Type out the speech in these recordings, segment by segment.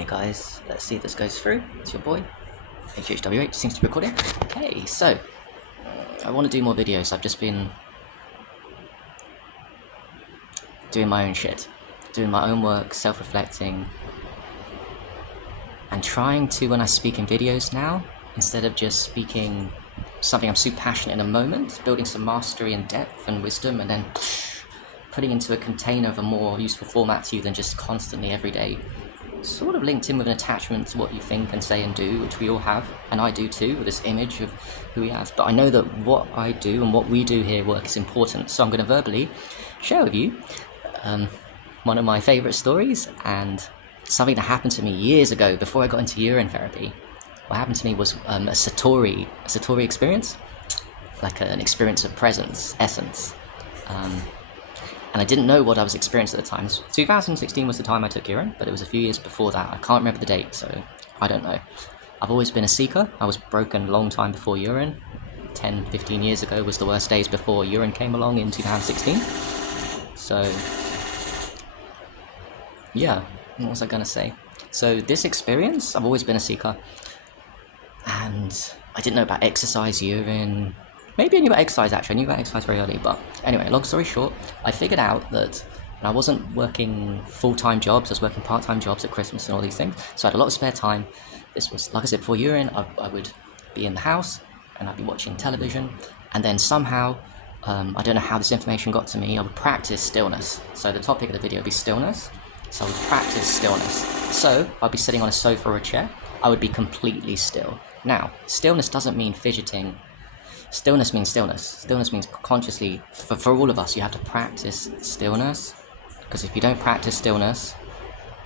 Hey guys, let's see if this goes through. It's your boy, HHWH, seems to be recording. Okay, so, I want to do more videos. I've just been doing my own shit, doing my own work, self-reflecting, and trying to, when I speak in videos now, instead of just speaking something I'm super passionate in a moment, building some mastery and depth and wisdom, and then putting into a container of a more useful format to you than just constantly every day. Sort of linked in with an attachment to what you think and say and do, which we all have, and I do too, with this image of who we have. But I know that what I do and what we do here at work is important, so I'm going to verbally share with you one of my favourite stories, and something that happened to me years ago before I got into urine therapy. What happened to me was a SATORI experience, like an experience of presence, essence. And I didn't know what I was experiencing at the time. 2016 was the time I took urine, but it was a few years before that. I can't remember the date, so I don't know. I've always been a seeker. I was broken a long time before urine. 10, 15 years ago was the worst days before urine came along in 2016. So, yeah, what was I going to say? So this experience, I've always been a seeker. And I didn't know about exercise, urine. Maybe I knew about exercise actually, I knew about exercise very early, but anyway, long story short, I figured out that I wasn't working full-time jobs, I was working part-time jobs at Christmas and all these things, so I had a lot of spare time. This was, like I said, before urine, I would be in the house, and I'd be watching television, and then somehow, I don't know how this information got to me, I would practice stillness. So the topic of the video would be stillness, so I would practice stillness. So, I'd be sitting on a sofa or a chair, I would be completely still. Now, stillness doesn't mean fidgeting. Stillness means stillness. Stillness means consciously, for all of us, you have to practice stillness. Because if you don't practice stillness,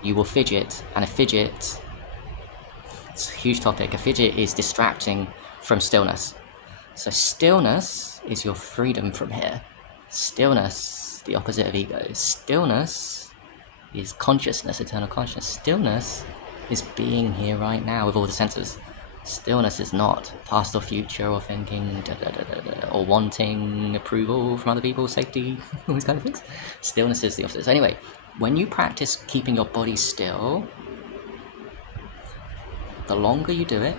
you will fidget. And a fidget, it's a huge topic, a fidget is distracting from stillness. So stillness is your freedom from here. Stillness, the opposite of ego. Stillness is consciousness, eternal consciousness. Stillness is being here right now with all the senses. Stillness is not past or future or thinking or wanting approval from other people, safety, all these kind of things. Stillness is the opposite. So anyway, when you practice keeping your body still, the longer you do it,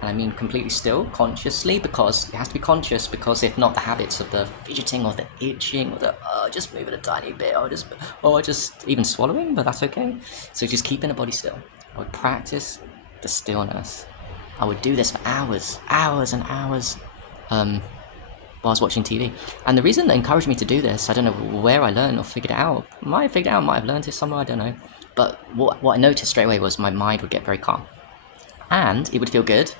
and I mean completely still, consciously, because it has to be conscious, because if not, the habits of the fidgeting or the itching or the just moving a tiny bit or just even swallowing, but that's okay. So just keeping the body still. I would practice the stillness. I would do this for hours and hours while I was watching TV. And the reason that encouraged me to do this, I don't know where I learned or figured it out. Might have figured it out, might have learned it somewhere, I don't know. But what I noticed straight away was my mind would get very calm. And it would feel good.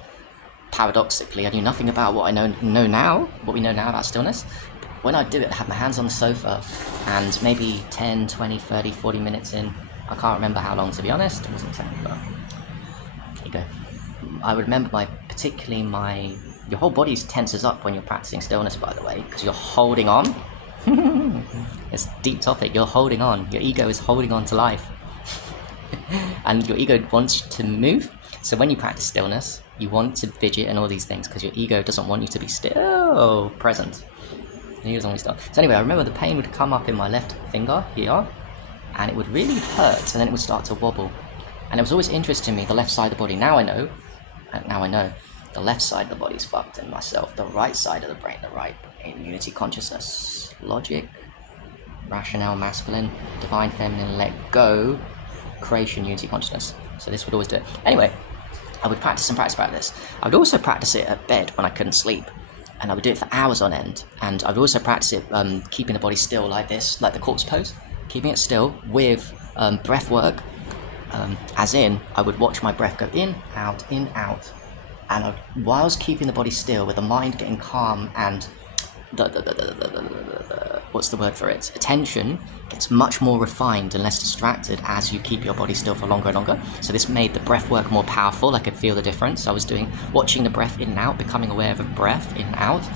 Paradoxically, I knew nothing about what I know now, what we know now about stillness. When I do it, I have my hands on the sofa, and maybe 10, 20, 30, 40 minutes in, I can't remember how long to be honest, it wasn't 10, but there you go. I would remember your whole body tenses up when you're practicing stillness, by the way, because you're holding on. It's a deep topic, you're holding on. Your ego is holding on to life. And your ego wants to move. So when you practice stillness, you want to fidget and all these things because your ego doesn't want you to be still present. The ego's only still. So anyway, I remember the pain would come up in my left finger here, and it would really hurt, and then it would start to wobble. And it was always interesting to me, the left side of the body. Now I know, the left side of the body's fucked in myself. The right side of the brain, in unity consciousness, logic, rationale, masculine, divine feminine, let go, creation, unity consciousness. So this would always do it. Anyway, I would practice this. I would also practice it at bed when I couldn't sleep. And I would do it for hours on end. And I would also practice it keeping the body still like this, like the corpse pose. Keeping it still with breath work. As in, I would watch my breath go in, out, and while I was keeping the body still, with the mind getting calm and what's the word for it? Attention gets much more refined and less distracted as you keep your body still for longer and longer. So this made the breath work more powerful. I could feel the difference. I was watching the breath in and out, becoming aware of the breath in and out.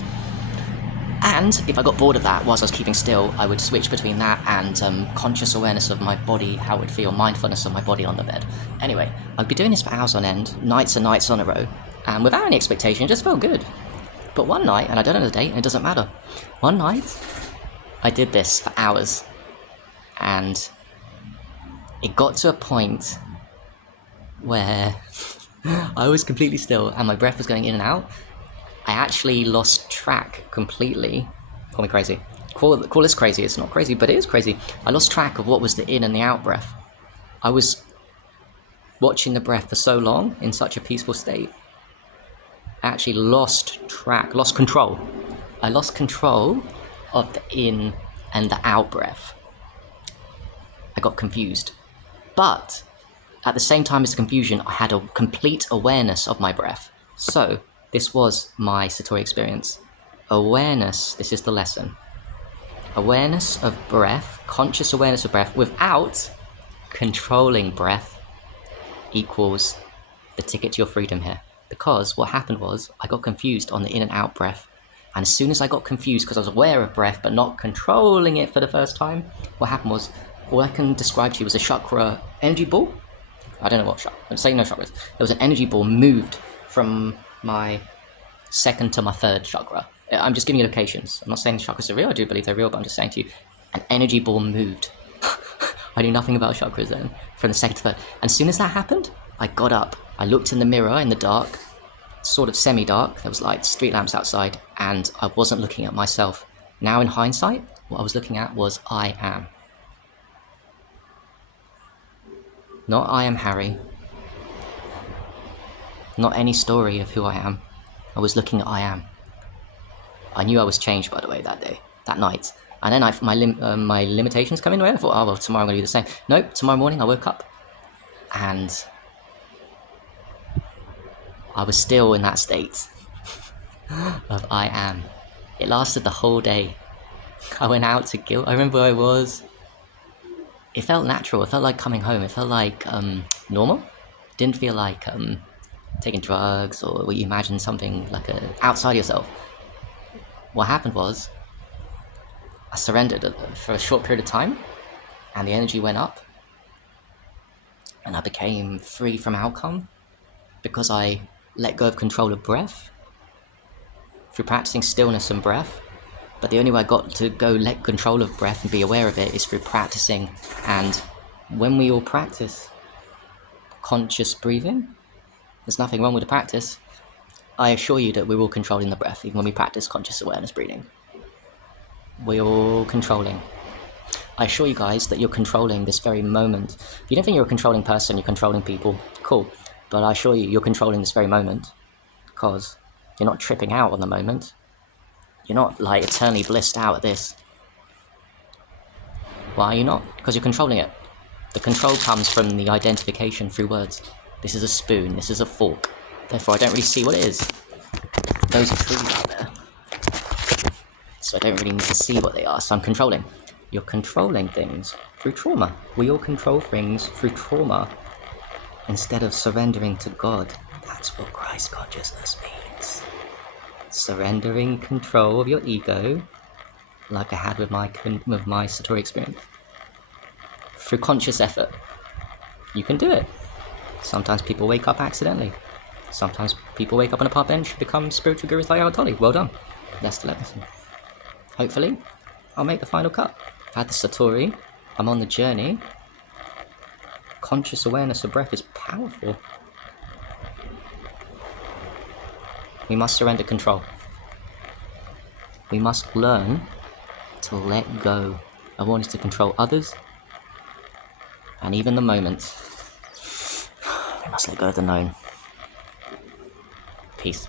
And if I got bored of that whilst I was keeping still, I would switch between that and conscious awareness of my body, how it would feel, mindfulness of my body on the bed. Anyway, I'd be doing this for hours on end, nights and nights on a row, and without any expectation, it just felt good. But one night, and I don't know the date, and it doesn't matter, one night, I did this for hours, and it got to a point where I was completely still and my breath was going in and out. I actually lost track completely. Call me crazy. Call this crazy. It's not crazy, but it is crazy. I lost track of what was the in and the out breath. I was watching the breath for so long in such a peaceful state. I actually lost control. I lost control of the in and the out breath. I got confused. But at the same time as the confusion, I had a complete awareness of my breath. So this was my SATORI experience. Awareness, this is the lesson. Awareness of breath, conscious awareness of breath without controlling breath equals the ticket to your freedom here. Because what happened was I got confused on the in and out breath. And as soon as I got confused because I was aware of breath but not controlling it for the first time, what happened was all I can describe to you was a chakra energy ball. I don't know what chakra. I'm saying no chakras. There was an energy ball moved from my second to my third chakra. I'm just giving you locations. I'm not saying the chakras are real. I do believe they're real, but I'm just saying to you, an energy ball moved. I knew nothing about chakras then. From the second to third. And as soon as that happened, I got up. I looked in the mirror in the dark, sort of semi-dark. There was like street lamps outside, and I wasn't looking at myself. Now in hindsight, what I was looking at was I am. Not I am Harry. Not any story of who I am. I was looking at I am. I knew I was changed, by the way, that night. And then my limitations come in. I thought, oh well, tomorrow I'm going to do the same. Nope, tomorrow morning I woke up. And I was still in that state of I am. It lasted the whole day. I went out to guilt. I remember where I was. It felt natural. It felt like coming home. It felt like normal. It didn't feel like taking drugs or you imagine something like outside yourself. What happened was I surrendered for a short period of time and the energy went up and I became free from outcome because I let go of control of breath through practicing stillness and breath. But the only way I got to go let control of breath and be aware of it is through practicing. And when we all practice conscious breathing, there's nothing wrong with the practice. I assure you that we're all controlling the breath, even when we practice conscious awareness breathing. We're all controlling. I assure you guys that you're controlling this very moment. If you don't think you're a controlling person, you're controlling people, cool. But I assure you, you're controlling this very moment because you're not tripping out on the moment. You're not like eternally blissed out at this. Why are you not? Because you're controlling it. The control comes from the identification through words. This is a spoon, this is a fork. Therefore I don't really see what it is. Those are trees out there. So I don't really need to see what they are, so I'm controlling. You're controlling things through trauma. We all control things through trauma instead of surrendering to God. That's what Christ consciousness means. Surrendering control of your ego, like I had with my SATORI experience. Through conscious effort. You can do it. Sometimes people wake up accidentally. Sometimes people wake up on a park bench and become spiritual gurus like SATORI. Well done. That's the lesson. Hopefully, I'll make the final cut. I've had the SATORI. I'm on the journey. Conscious awareness of breath is powerful. We must surrender control. We must learn to let go of wanting to control others and even the moment. We must let go of the known. Peace.